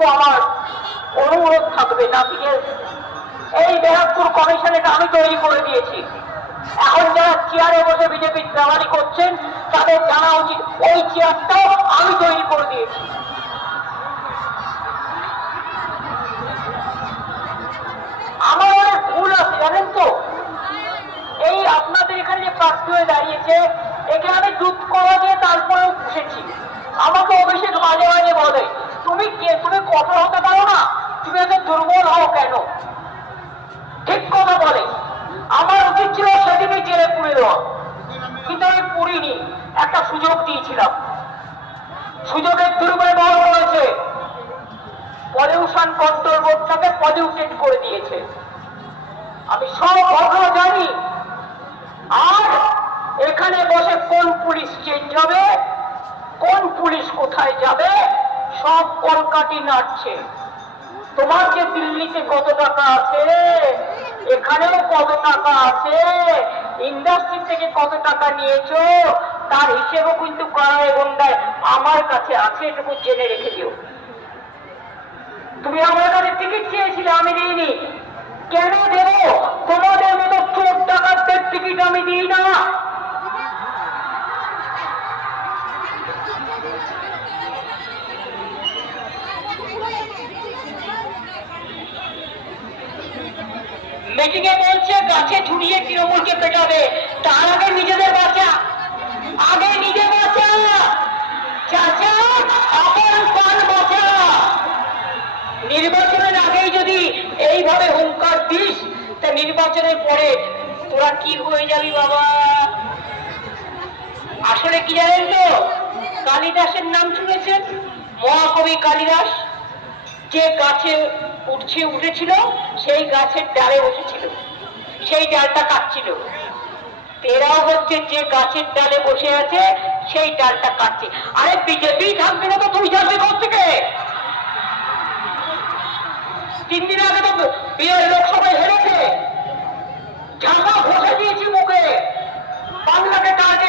এইটুকু আমার অনুরোধ থাকবে নাকি এই ব্যারাকপুর কমিশনটা আমি তৈরি করে দিয়েছি। এখন যারা চেয়ারে বসে বিজেপির দালালি করছেন তাদের জানা উচিত ওই চেয়ারটাও আমি তৈরি করে দিয়েছি। আমার অনেক ভুল আছে জানেন তো। এই আপনাদের এখানে যে প্রার্থী হয়ে দাঁড়িয়েছে একে আমি দুধ করা দিয়ে তারপরেও পুষেছি। আমাকে অভিষেক মাঝে মাঝে বলে তুমি কঠোর হতে পারো না, তুমি এত দুর্বল হও কেন। ঠিক কথা বলে। আমার উচিত ছিল সেদিনই জেলে পুড়ে দেওয়া, কিন্তু আমি পুড়িনি, একটা সুযোগ দিয়েছিলাম। সুযোগের দুর্ব্যবহার হয়েছে, পলিউশন কন্ট্রোল বোর্ডটাকে পলিউটেড করে দিয়েছে। আমি সব ঘটনা জানি। আর এখানে বসে কোন পুলিশ চেঞ্জ হবে, কোন পুলিশ কোথায় যাবে, সব কলকাঠি নাড়ছে। তোমার যে দিল্লিতে কত টাকা আছে, এখানেও কত টাকা আছে, ইন্ডাস্ট্রি থেকে কত টাকা নিয়েছো তার হিসেবও কিন্তু কারায় গন্ডায় আমার কাছে আছে, এটুকু জেনে রেখে দিও। তুমি আমার কাছে টিকিট চেয়েছিলে, আমি দিইনি। কেন দেব? তোমাদের মতো চোর ডাকাতদের টিকিট আমি দিই না। মিটিং এ বলছে গাছে ঝুলিয়ে তৃণমূলকে পেটাবে, তার আগে নিজেদের বাঁচা, আগে নিজে বাঁচা চাচা, আপন প্রাণ বাঁচা। নির্বাচনের আগেই যদি এইভাবে হুঙ্কার দিস তা নির্বাচনের পরে তোরা কি হয়ে যাবি বাবা। আসলে কি জানেন তো, কালিদাসের নাম শুনেছেন? মহাকবি কালিদাস যে গাছে উঠেছিল সেই গাছের ডালে বসেছিল, সেই ডালটা কাটছিল। এরাও হচ্ছে যে গাছের ডালে বসে আছে সেই ডালটা কাটছে। আরে বিজেপি থাকবে না তো তুই যাবি কোথেকে? 3 দিন আগে তো লোকসভায় হেরেছে, ঝাঁকা ঘষে দিয়েছি মুখে, বাংলাকে